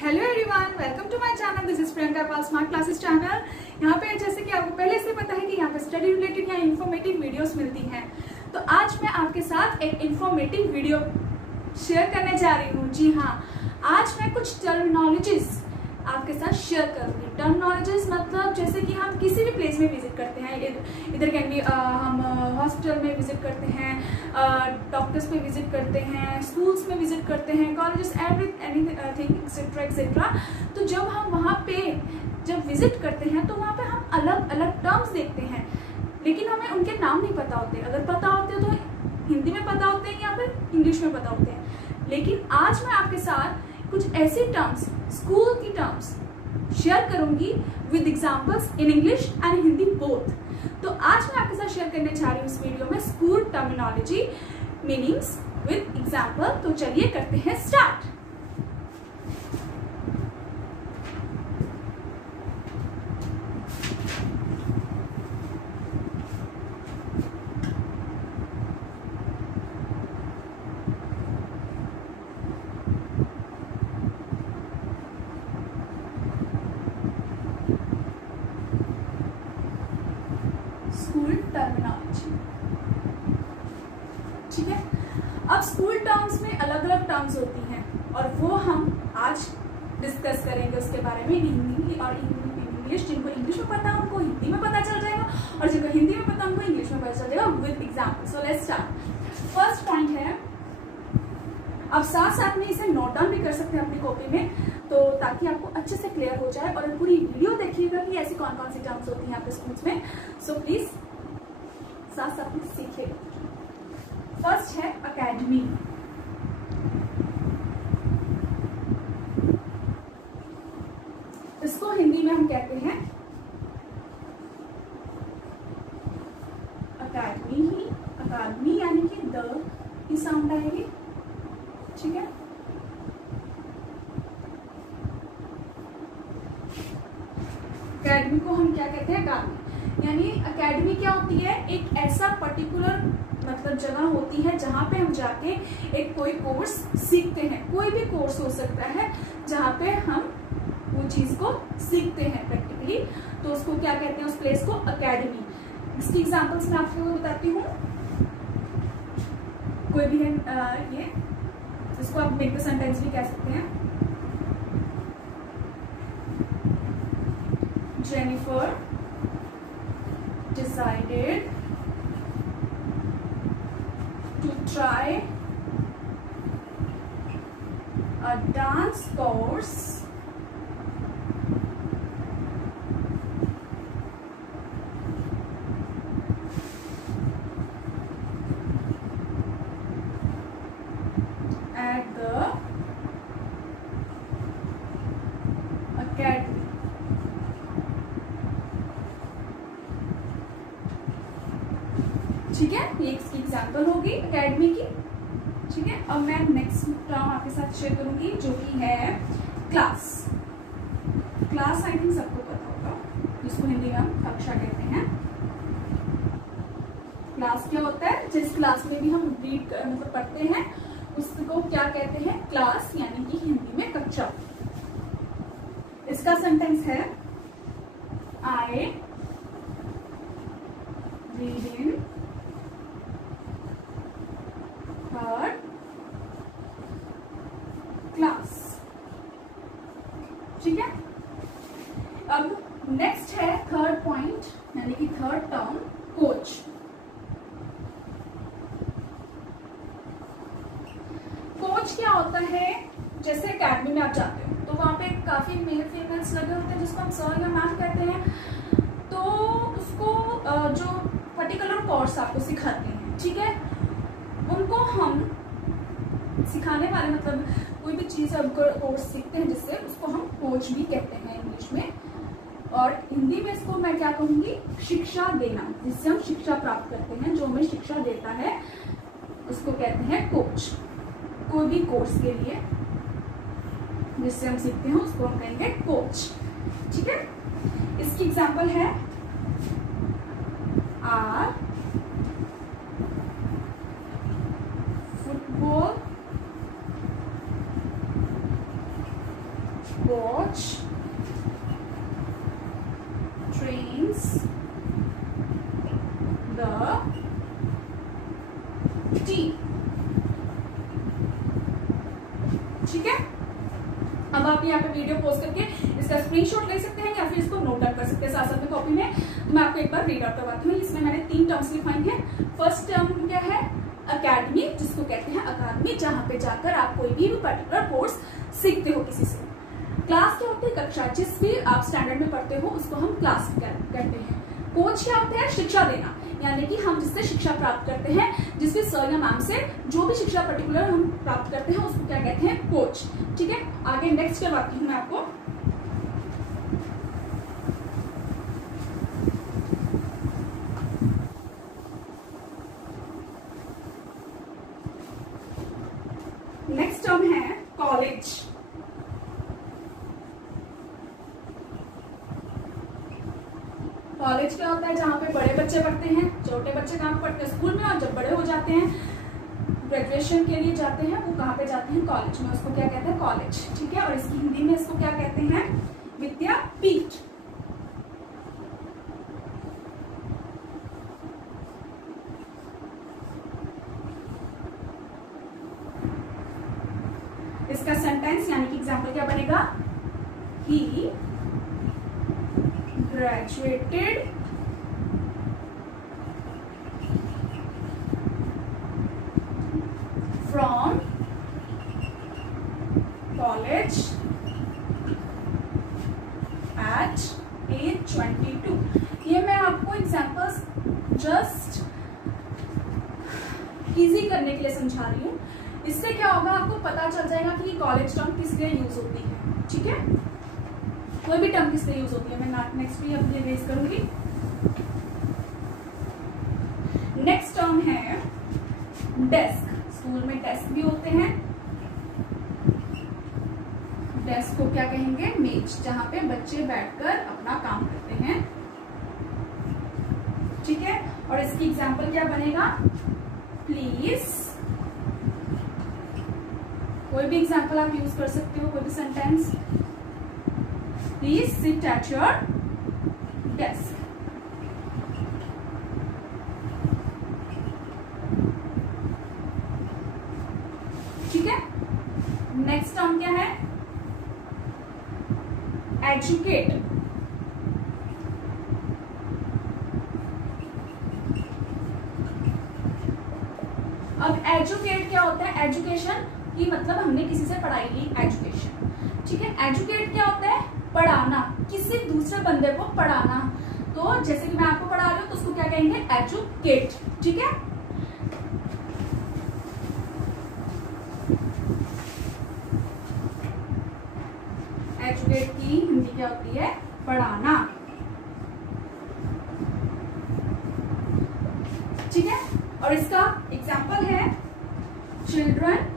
Hello everyone, welcome to my channel. This is Priyanka Pal smart classes channel. यहाँ पे जैसे कि आपको पहले से पता है कि यहाँ पे स्टडी रिलेटेड या इन्फॉर्मेटिव वीडियोस मिलती हैं। तो आज मैं आपके साथ एक इन्फॉर्मेटिव वीडियो शेयर करने जा रही हूँ। जी हाँ, आज मैं कुछ टर्मिनोलॉजीज आपके साथ शेयर करूंगी। टर्मिनोलॉजीज मतलब जैसे कि हम किसी भी प्लेस में विजिट करते हैं, इधर कैन बी हम हॉस्पिटल में विजिट करते हैं, डॉक्टर्स पे विजिट करते हैं, स्कूल्स में विजिट करते हैं, कॉलेजेस, एनीथिंग एक्सेट्रा एक्सेट्रा। तो जब हम वहाँ पे जब विजिट करते हैं तो वहाँ पे हम अलग अलग टर्म्स देखते हैं, लेकिन हमें उनके नाम नहीं पता होते। अगर पता होते तो हिंदी में पता होते हैं या फिर इंग्लिश में पता होते हैं। लेकिन आज मैं आपके साथ कुछ ऐसी टर्म्स, स्कूल की टर्म्स शेयर करूंगी with examples in English and Hindi both. तो आज मैं आपके साथ शेयर करने जा रही हूँ इस वीडियो में school terminology meanings with example. तो चलिए करते हैं स्टार्ट। स्कूल टर्मिनोलॉजी, ठीक है। अब स्कूल टर्म्स में अलग अलग टर्म्स होती हैं और वो हम आज डिस्कस करेंगे उसके बारे में हिंदी और इंग्लिश। जिनको इंग्लिश में पता है उनको हिंदी में पता चल जाएगा और जिनको हिंदी में पता है उनको इंग्लिश में पता चल जाएगा with example. So let's start. First point है, आप साथ साथ में इसे नोट डाउन भी कर सकते हैं अपनी कॉपी में, तो ताकि आपको अच्छे से क्लियर हो जाए और पूरी वीडियो देखिएगा कि ऐसी कौन कौन सी टर्म्स होती हैं आपके स्कूल्स में। सो प्लीज साथ साथ में सीखिएगा। फर्स्ट है एकेडमी। इसको हिंदी में हम कहते हैं अकेडमी ही, अकादमी यानी कि द की साउंड आएगी, ठीक है। अकेडमी को हम क्या कहते हैं, अकादमी। यानी अकेडमी क्या होती है, एक ऐसा पर्टिकुलर मतलब जगह होती है जहाँ पे हम जाके एक कोई कोर्स सीखते हैं। कोई भी कोर्स हो सकता है जहाँ पे हम वो चीज को सीखते हैं प्रैक्टिकली, तो उसको क्या कहते हैं, उस प्लेस को अकेडमी। इसकी एग्जांपल्स मैं आपको बताती हूँ। कोई भी है ये, इसको आप मेक द सेंटेंस भी कह सकते हैं। Jennifer decided to try a dance course at the academy। ठीक है, ये इसकी एग्जाम्पल होगी एकेडमी की, ठीक है। अब मैं नेक्स्ट टर्म आपके साथ शेयर करूंगी जो कि है क्लास। क्लास आई थिंक सबको पता होगा, जिसको हिंदी में हम कक्षा कहते हैं। क्लास क्या होता है, जिस क्लास में भी हम रीड मतलब पढ़ते हैं उसको क्या कहते हैं, क्लास, यानी कि हिंदी में कक्षा। इसका सेंटेंस है I read in her class, ठीक है। अब नेक्स्ट है थर्ड पॉइंट, यानी कि थर्ड टर्म, कोच। कोच क्या होता है, जैसे एकेडमी में आप जाते हो तो वहां पे काफी मेल फीमेल्स लगे होते हैं जिसको हम सर या मैम कहते हैं। तो उसको जो पर्टिकुलर कोर्स आपको सिखाते हैं, ठीक है, उनको हम सिखाने वाले मतलब कोई भी चीज कोर्स सीखते हैं जिससे, उसको हम कोच भी कहते हैं इंग्लिश में। और हिंदी में इसको मैं क्या कहूंगी, शिक्षा देना, जिससे हम शिक्षा प्राप्त करते हैं, जो हमें शिक्षा देता है उसको कहते हैं कोच। कोई भी कोर्स के लिए जिससे हम सीखते हैं उसको हम कहेंगे कोच, ठीक है। इसकी एग्जांपल है our football coach trains the team। ठीक है, अब आप यहाँ पे वीडियो पोस्ट करके इसका स्क्रीनशॉट ले सकते हैं या फिर इसको नोट डाउन कर सकते हैं साथ साथ में कॉपी में। तो मैं आपको एक बार रीड आउट करवाती हूँ। इसमें मैंने 3 टर्म्स लिखवाई हैं। फर्स्ट टर्म क्या है? अकेडमी, जिसको कहते हैं अकादमी, जहां पे जाकर आप कोई भी पर्टिकुलर कोर्स सीखते हो किसी से। क्लास क्या होती है? कक्षा, जिस भी आप स्टैंडर्ड में पढ़ते हो उसको हम क्लास कहते हैं। कोच क्या होता है? शिक्षा देना, यानी कि हम जिससे शिक्षा प्राप्त करते हैं, जिस भी सर या मैम से जो भी शिक्षा पर्टिकुलर हम प्राप्त करते हैं उसको क्या कहते हैं? कोच। ठीक है, आगे नेक्स्ट करवाती हूँ मैं आपको। नेक्स्ट टर्म है कॉलेज। कॉलेज क्या होता है? जहाँ पे बड़े बच्चे पढ़ते हैं। छोटे बच्चे कहाँ पे पढ़ते हैं? स्कूल में। और जब बड़े हो जाते हैं, ग्रेजुएशन के लिए जाते हैं, वो कहाँ पे जाते हैं? कॉलेज में। उसको क्या कहते हैं? कॉलेज। ठीक है, और इसकी हिंदी में इसको क्या कहते हैं? विद्यापीठ। इसका सेंटेंस यानी कि एग्जाम्पल क्या बनेगा? ही graduated from college at age 22। ये मैं आपको एग्जाम्पल्स जस्ट इजी करने के लिए समझा रही हूँ। इससे क्या होगा, आपको पता चल जाएगा कि कॉलेज टर्म किस लिए यूज होती है। ठीक है, कोई भी टर्म किस लिए यूज होती है मैं नेक्स्ट भी अपने रेज करूंगी। नेक्स्ट टर्म है डेस्क। स्कूल में डेस्क भी होते हैं। डेस्क को क्या कहेंगे? मेज, जहां पे बच्चे बैठकर अपना काम करते हैं। ठीक है, और इसकी एग्जाम्पल क्या बनेगा? प्लीज, कोई भी एग्जाम्पल आप यूज कर सकते हो, कोई भी sentence. Please sit at your desk। ठीक है, नेक्स्ट टर्म क्या है? एजुकेट। अब एजुकेट क्या होता है? एजुकेशन की मतलब हमने किसी से पढ़ाई ली, एजुकेशन। ठीक है, एजुकेट क्या होता है? पढ़ाना, किसी दूसरे बंदे को पढ़ाना। तो जैसे कि मैं आपको पढ़ा रही हूँ तो उसको क्या कहेंगे? एजुकेट। ठीक है, एजुकेट की हिंदी क्या होती है? पढ़ाना। ठीक है, और इसका एग्जाम्पल है children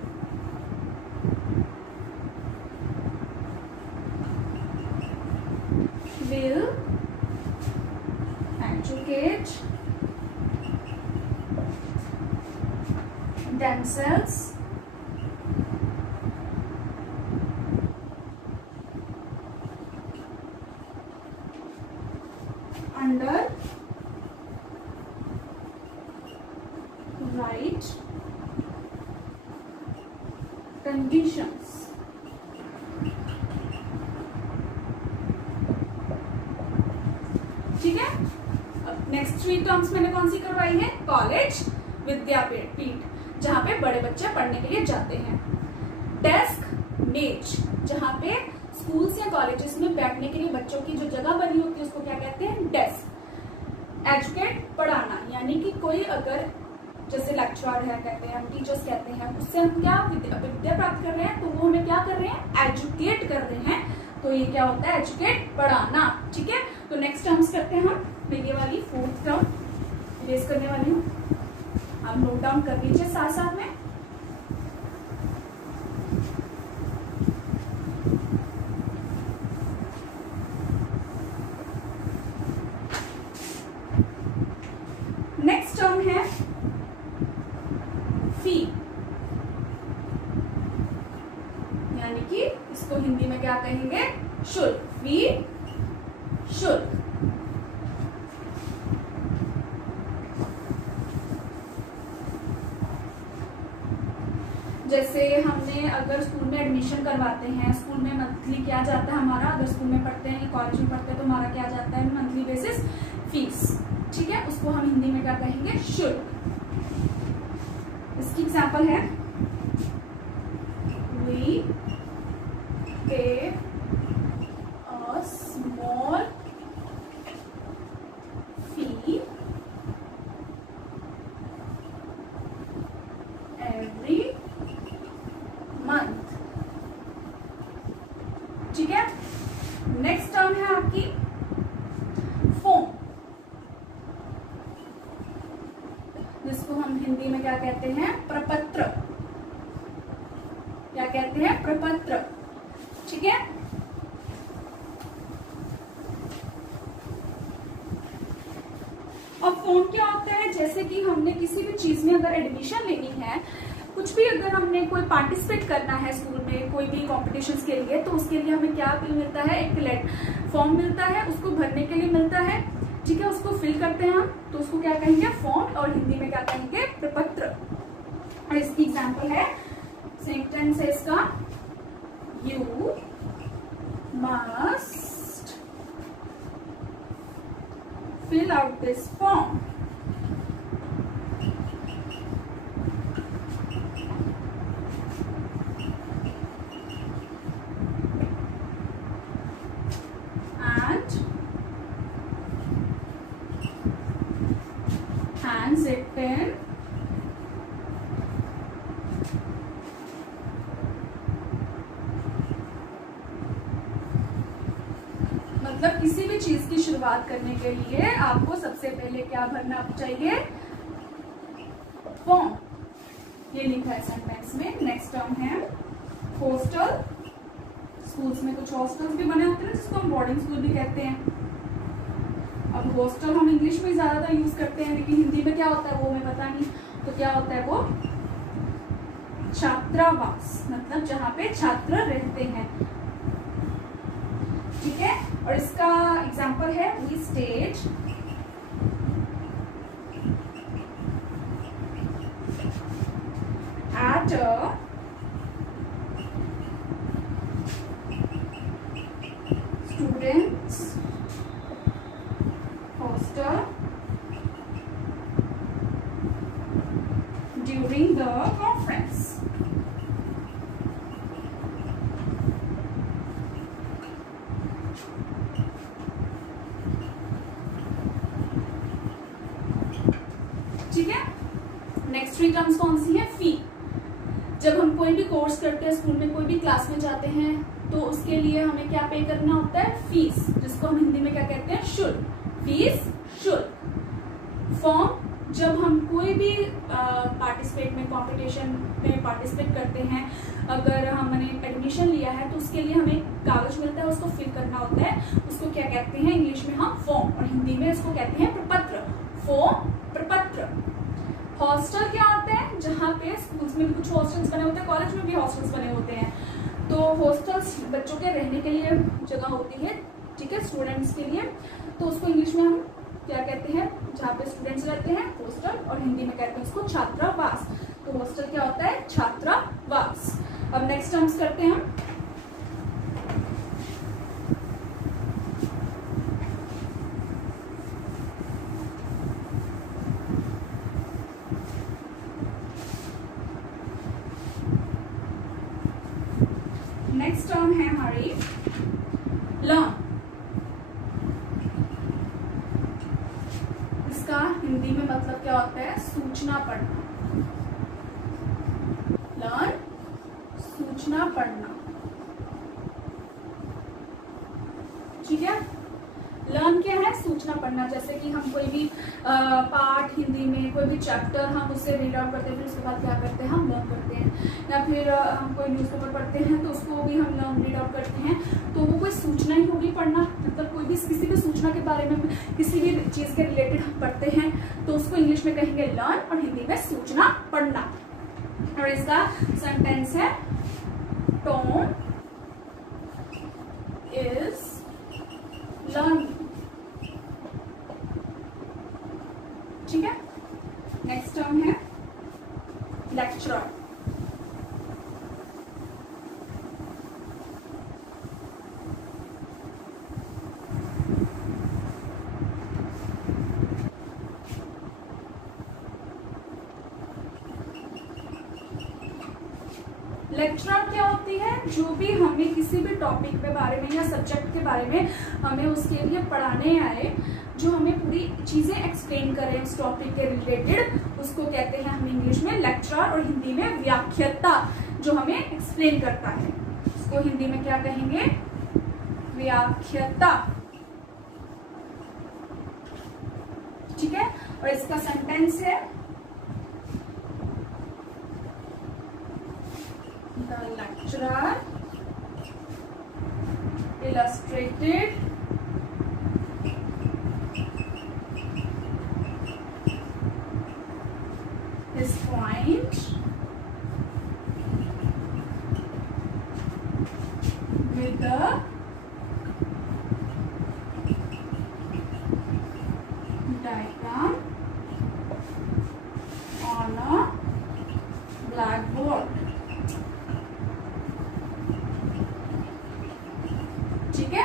will educate themselves under right conditions। ठीक है, अब नेक्स्ट 3 टर्म्स मैंने कौन सी करवाई है? कॉलेज, विद्यापीठ, जहां पे बड़े बच्चे पढ़ने के लिए जाते हैं। डेस्क, मेज, जहां पे स्कूल्स या कॉलेजेस में बैठने के लिए बच्चों की जो जगह बनी होती है उसको क्या कहते हैं? डेस्क। एजुकेट, पढ़ाना, यानी कि कोई अगर जैसे लेक्चरर है कहते हैं, हम टीचर्स कहते हैं, उससे हम क्या विद्या प्राप्त कर रहे हैं, तो वो हमें क्या कर रहे हैं? एजुकेट कर रहे हैं। तो ये क्या होता है? एजुकेट, पढ़ाना। ठीक है, तो नेक्स्ट टर्म्स करते हैं हम। ये वाली 4th टर्म रेज करने वाली हूँ, आप नोट डाउन कर लीजिए साथ साथ में। नेक्स्ट टर्म है फी, यानी कि इसको हिंदी में क्या कहेंगे, शुड, वी शुड। जैसे हमने अगर स्कूल में एडमिशन करवाते हैं, स्कूल में मंथली क्या जाता है हमारा, अगर स्कूल में पढ़ते हैं कॉलेज में पढ़ते हैं तो हमारा क्या जाता है मंथली बेसिस फीस, ठीक है, उसको हम हिंदी में क्या कहेंगे, शुड। इसकी एग्जांपल है वी पे a small fee every month, ठीक है। नेक्स्ट टर्म है आपकी फॉर्म, जिसको हम हिंदी में क्या कहते हैं, प्रपत्र, क्या कहते हैं, प्रपत्र, ठीक है। अब फॉर्म क्या होता है, जैसे कि हमने किसी भी चीज में अगर एडमिशन लेनी है, कुछ भी अगर हमने कोई पार्टिसिपेट करना है स्कूल में कोई भी कॉम्पिटिशन्स के लिए, तो उसके लिए हमें क्या मिलता है, एक फॉर्म मिलता है, उसको भरने के लिए मिलता है, ठीक है, उसको फिल करते हैं हम, तो उसको क्या कहेंगे, फॉर्म, और हिंदी में क्या कहेंगे, प्रपत्र। और इसकी एग्जांपल है सेंटेंस है इसका, you must fill out this form. And hands it in मतलब किसी भी चीज की शुरुआत करने के लिए आपको सबसे पहले क्या भरना चाहिए, फॉर्म, ये लिखा है सेंटेंस में। नेक्स्ट टर्म है हॉस्टल, स्कूल्स में कुछ हॉस्टल्स भी बने होते हैं जिसको हम बोर्डिंग स्कूल भी कहते हैं। अब हॉस्टल हम इंग्लिश में ज्यादातर यूज करते हैं, लेकिन हिंदी में क्या होता है वो हमें पता नहीं, तो क्या होता है वो, छात्रावास, मतलब जहाँ पे छात्र रहते हैं, ठीक है। और इसका एग्जाम्पल है we stayed at a students hostel during the conference. ठीक है। नेक्स्ट 3 टर्म्स कौन सी है, फी। जब हम कोई भी कोर्स करते हैं, स्कूल में कोई भी क्लास में जाते हैं, तो उसके लिए हमें क्या पे करना होता है, फीस, जिसको हम हिंदी में क्या कहते हैं, शुल्क, फीस, शुल्क। फॉर्म, जब हम कोई भी पार्टिसिपेट में कॉम्पिटिशन में पार्टिसिपेट करते हैं, अगर हमने एडमिशन लिया है तो उसके लिए हमें कागज मिलता है, उसको फिल करना होता है, उसको क्या कहते हैं, इंग्लिश में हम फॉर्म, और हिंदी में उसको कहते हैं प्रपत्र, फॉर्म, प्रपत्र। हॉस्टल क्या होता है, जहाँ पे स्कूल्स में भी कुछ हॉस्टल्स बने होते हैं, कॉलेज में भी हॉस्टल्स बने होते हैं, तो हॉस्टल्स बच्चों के रहने के लिए जगह होती है, ठीक है, स्टूडेंट्स के लिए, तो उसको इंग्लिश में हम क्या कहते हैं, जहाँ पे स्टूडेंट्स रहते हैं, हॉस्टल, और हिंदी में कहते हैं उसको छात्रावास। तो हॉस्टल क्या होता है, छात्रावास। अब नेक्स्ट टर्म्स करते हैं हम। नेक्स्ट टर्म है हमारी लर्न। इसका हिंदी में मतलब क्या होता है, सूचना पढ़ना। लर्न, सूचना पढ़ना, ठीक है। लर्न क्या है, सूचना पढ़ना। जैसे कि हम कोई भी पाठ हिंदी में कोई भी चैप्टर हम उससे रीड आउट करते हैं, फिर उसके बाद क्या करते हैं, हम लर्न करते हैं। या फिर हम कोई न्यूज़पेपर पढ़ते हैं तो उसको भी हम लर्न रीड आउट करते हैं, तो वो कोई सूचना ही होगी पढ़ना। मतलब कोई भी किसी भी सूचना के बारे में, किसी भी चीज के रिलेटेड हम पढ़ते हैं तो उसको इंग्लिश में कहेंगे लर्न, और हिंदी में सूचना पढ़ना। और इसका सेंटेंस है टॉम लेक्चरर क्या होती है? जो भी हमें किसी भी टॉपिक के बारे में या सब्जेक्ट के बारे में हमें उसके लिए पढ़ाने आए, जो हमें पूरी चीजें एक्सप्लेन करें उस टॉपिक के रिलेटेड, उसको कहते हैं हम इंग्लिश में लेक्चरर और हिंदी में व्याख्याता, जो हमें एक्सप्लेन करता है। उसको हिंदी में क्या कहेंगे? व्याख्याता। ठीक है, और इसका सेंटेंस है the lecturer illustrated his point with the diagram on a blackboard। ठीक है,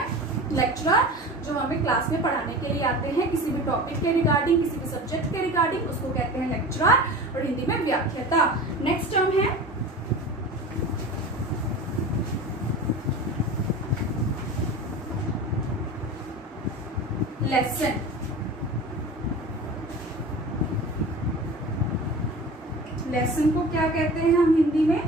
लेक्चरर जो हमें क्लास में पढ़ाने के लिए आते हैं किसी भी टॉपिक के रिगार्डिंग, किसी भी सब्जेक्ट के रिगार्डिंग, उसको कहते हैं लेक्चरर और हिंदी में व्याख्याता। नेक्स्ट टर्म है लेसन। लेसन को क्या कहते हैं हम हिंदी में?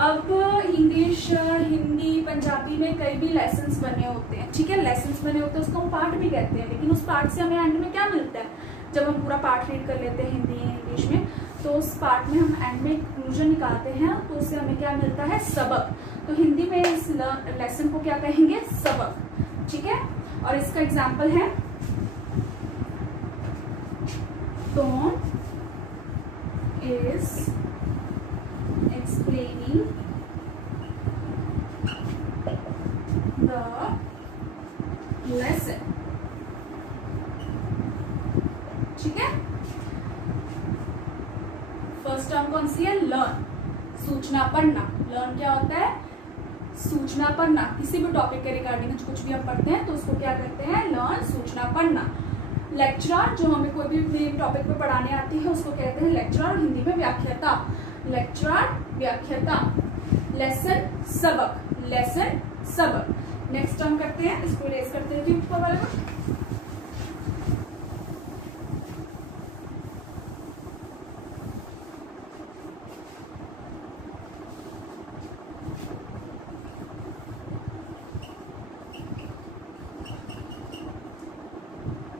अब इंग्लिश, हिंदी, पंजाबी में कई भी लेसन्स बने होते हैं। ठीक है, लेसन्स बने होते हैं, उसको हम पार्ट भी कहते हैं, लेकिन उस पार्ट से हमें एंड में क्या मिलता है? जब हम पूरा पार्ट रीड कर लेते हैं हिंदी या इंग्लिश में, तो उस पार्ट में हम एंड में कंक्लूजन निकालते हैं, तो उससे हमें क्या मिलता है? सबक। तो हिंदी में इस लेसन को क्या कहेंगे? सबक। ठीक है, और इसका एग्जाम्पल है Tom is explaining the lesson। ठीक है, फर्स्ट टर्म कौन सी है? लर्न, सूचना पढ़ना। लर्न क्या होता है? सूचना पढ़ना। किसी भी टॉपिक के रिगार्डिंग कुछ भी हम पढ़ते हैं तो उसको क्या कहते हैं? लर्न, सूचना पढ़ना। लेक्चरर जो हमें कोई भी टॉपिक पे पढ़ाने आती है उसको कहते हैं लेक्चरर और हिंदी में व्याख्याता। लेक्चरर, व्याख्याता। लेसन, सबक। लेसन, सबक। नेक्स्ट टर्म करते हैं, इसको इरेज करते हैं ऊपर वाले में।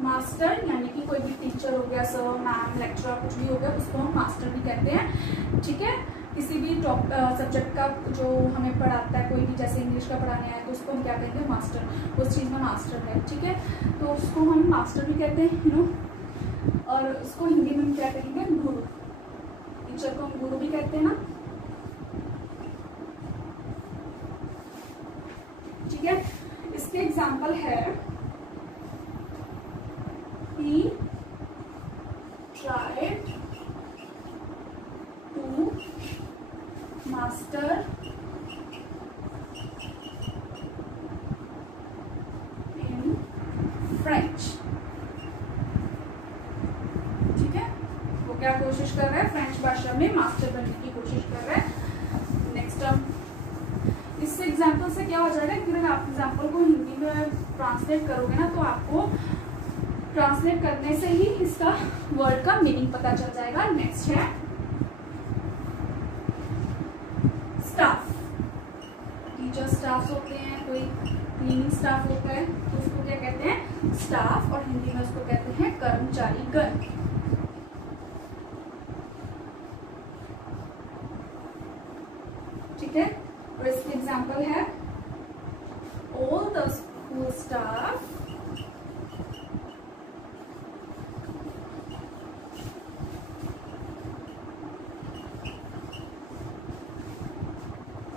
मास्टर यानी कि कोई भी टीचर हो गया, सर, मैम, लेक्चरर, कुछ भी हो गया, उसको हम मास्टर भी कहते हैं। ठीक है, किसी भी सब्जेक्ट का जो हमें पढ़ाता है, कोई भी जैसे इंग्लिश का पढ़ाने आए तो उसको हम क्या कहते हैं? मास्टर। उस चीज में मास्टर है। ठीक है, तो उसको हम मास्टर भी कहते हैं, यू नो। और उसको हिंदी में हम क्या कहेंगे? गुरु। टीचर को हम गुरु भी कहते हैं ना। ठीक है, इसके एग्जाम्पल है He tried to master in French। ठीक है, वो क्या कोशिश कर रहा है? फ्रेंच भाषा में मास्टर बनने की कोशिश कर रहा है। नेक्स्ट टर्म, इस एग्जाम्पल से क्या हो जाएगा कि अगर आप एग्जाम्पल को हिंदी में ट्रांसलेट करोगे ना, तो आपको ट्रांसलेट करने से ही इसका वर्ड का मीनिंग पता चल जाएगा। नेक्स्ट है स्टाफ। टीचर स्टाफ होते हैं, कोई क्लीनिंग स्टाफ होता है, तो उसको क्या कहते हैं? स्टाफ, और हिंदी में उसको कहते हैं कर्मचारी गण। ठीक है, और इसके एग्जाम्पल है all the school staff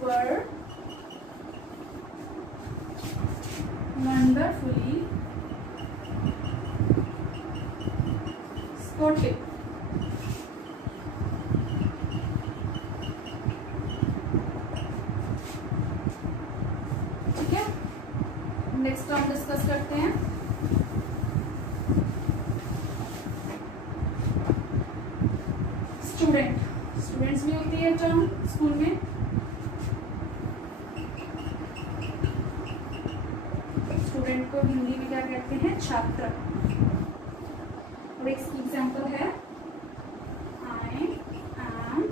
were wonderfully sportive। ठीक है, नेक्स्ट हम डिस्कस करते हैं स्टूडेंट, स्टूडेंट्स भी होती है टर्म स्कूल में। स्टूडेंट को हिंदी में क्या कहते हैं? छात्र। और एक एग्जाम्पल है आई एम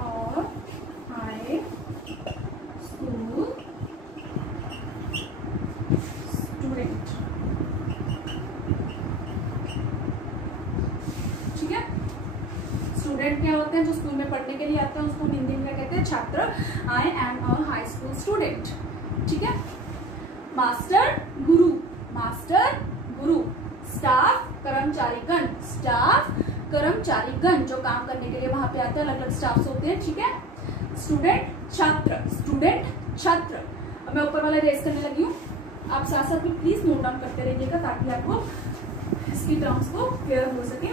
और हाई स्कूल स्टूडेंट। ठीक है, स्टूडेंट क्या होते हैं? जो स्कूल में पढ़ने के लिए आते हैं उसको हिंदी में क्या कहते हैं? छात्र। I am a high school student. ठीक है। मास्टर, गुरु, मास्टर गुरु। स्टाफ, कर्मचारीगण, स्टाफ कर्मचारीगण जो काम करने के लिए वहां पे आते हैं, अलग अलग स्टाफ्स होते हैं। ठीक है। स्टूडेंट, छात्र, स्टूडेंट छात्र। अब मैं ऊपर वाला रेस करने लगी हूँ, आप साथ साथ में प्लीज नोट डाउन करते रहिएगा ताकि आपको इसकी टर्म्स को क्लियर हो सके।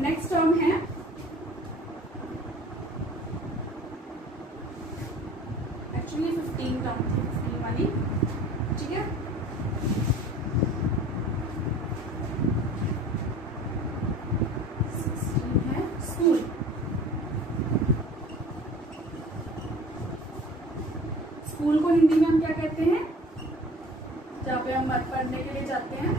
नेक्स्ट टर्म है एक्चुअली 15 टर्म थी, 15 वाली। ठीक है। है स्कूल। स्कूल को हिंदी में हम क्या कहते हैं? जहाँ पे हम पढ़ने के लिए जाते हैं,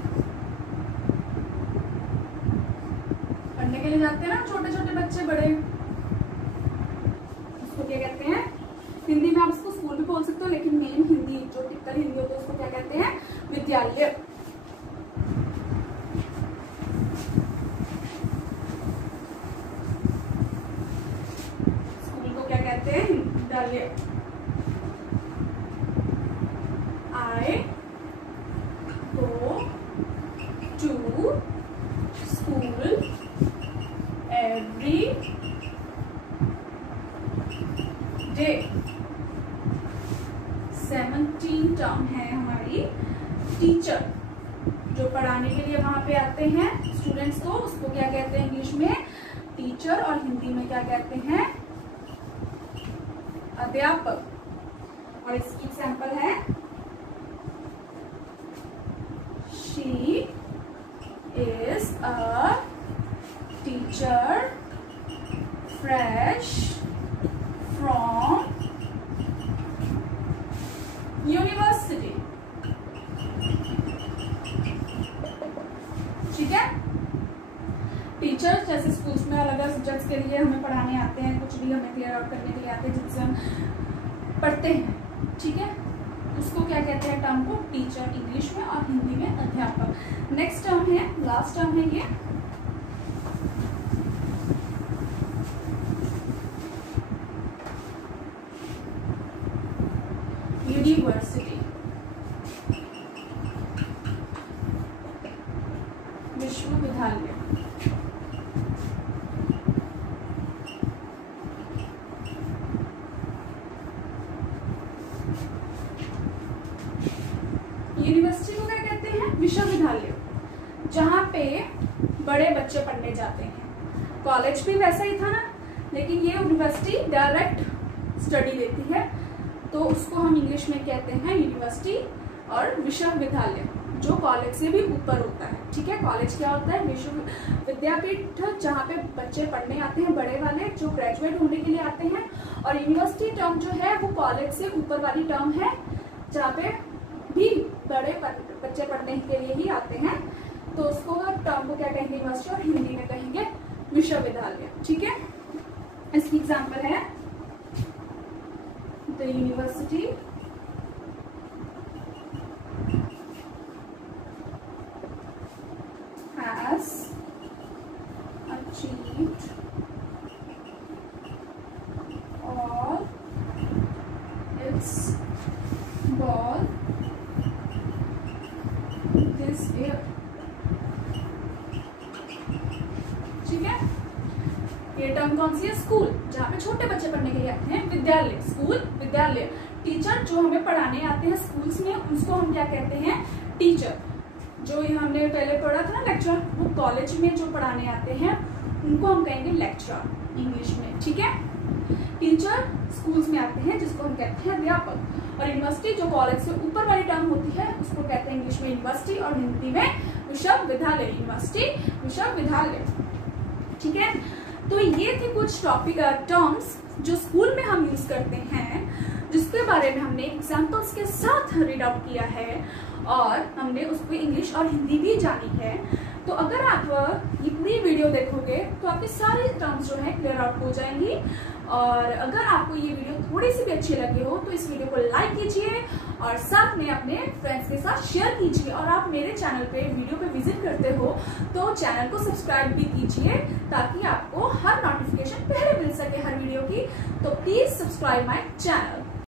पढ़ने के लिए जाते हैं ना छोटे छोटे बच्चे, बड़े, उसको क्या कहते हैं? हिंदी में आप इसको स्कूल भी बोल सकते हो, लेकिन मेन हिंदी जो टिपिकल हिंदी होती है उसको क्या कहते हैं? विद्यालय। स्कूल को क्या कहते हैं? विद्यालय। I go to school every day। 17 term है हमारी। टीचर जो पढ़ाने के लिए वहां पे आते हैं स्टूडेंट्स को, उसको क्या कहते हैं इंग्लिश में? टीचर। और हिंदी में क्या कहते हैं? अध्यापक। और इसकी एग्जांपल है she is a teacher fresh from university. ठीक है। टीचर जैसे स्कूल्स में अलग अलग सब्जेक्ट्स के लिए हमें पढ़ाने आते हैं, कुछ भी हमें क्लियर आउट करने के लिए आते हैं जिससे हम पढ़ते हैं। ठीक है, उसको क्या कहते हैं? टर्म को टीचर इंग्लिश में और हिंदी में अध्यापक। नेक्स्ट टर्म है, लास्ट टर्म है ये यूनिवर्सिटी, विश्वविद्यालय। यूनिवर्सिटी को क्या कहते हैं? विश्वविद्यालय, जहाँ पे बड़े बच्चे पढ़ने जाते हैं। कॉलेज भी वैसा ही था ना, लेकिन ये यूनिवर्सिटी डायरेक्ट स्टडी देती है, तो उसको हम इंग्लिश में कहते हैं यूनिवर्सिटी। और विश्वविद्यालय जो कॉलेज से भी ऊपर होता है। ठीक है, कॉलेज क्या होता है? विद्यापीठ, जहाँ पे बच्चे पढ़ने आते हैं, बड़े वाले जो ग्रेजुएट होने के लिए आते हैं। और यूनिवर्सिटी टर्म जो है वो कॉलेज से ऊपर वाली टर्म है, जहाँ पे भी बड़े बच्चे पढ़ने के लिए ही आते हैं, तो उसको टर्म को क्या कहेंगे? यूनिवर्सिटी। और हिंदी में कहेंगे विश्वविद्यालय। ठीक है, इसकी एग्जांपल है the university has achieved all its goal this year। ठीक है, ये टर्म कौन सी है? स्कूल, जहाँ पे छोटे बच्चे पढ़ने के लिए आते हैं। विद्यालय, स्कूल, विद्यालय। टीचर जो हमें पढ़ाने आते हैं स्कूल्स में, उसको हम क्या कहते हैं? टीचर। जो ये हमने पहले पढ़ा था ना लेक्चर, वो कॉलेज में जो पढ़ाने आते हैं उनको हम कहेंगे लेक्चरर इंग्लिश में। ठीक है। टीचर स्कूल्स में आते हैं जिसको हम कहते हैं अध्यापक, और यूनिवर्सिटी जो कॉलेज से ऊपर वाली टर्म होती है उसको कहते हैं इंग्लिश में यूनिवर्सिटी और हिंदी में विश्वविद्यालय। यूनिवर्सिटी, विश्वविद्यालय, ठीक है। तो ये थे कुछ टॉपिक टर्म्स जो स्कूल में हम यूज करते हैं, जिसके बारे में हमने एग्जाम्पल्स के साथ रीड आउट किया है और हमने उसको इंग्लिश और हिंदी भी जानी है। तो अगर आप ये पूरी वीडियो देखोगे तो आपके सारे टर्म्स जो है क्लियर आउट हो जाएंगी। और अगर आपको ये वीडियो थोड़ी सी भी अच्छी लगी हो तो इस वीडियो को लाइक कीजिए और साथ में अपने फ्रेंड्स के साथ शेयर कीजिए। और आप मेरे चैनल पे वीडियो पे विजिट करते हो तो चैनल को सब्सक्राइब भी कीजिए ताकि आपको हर नोटिफिकेशन पहले मिल सके हर वीडियो की। तो प्लीज सब्सक्राइब माय चैनल।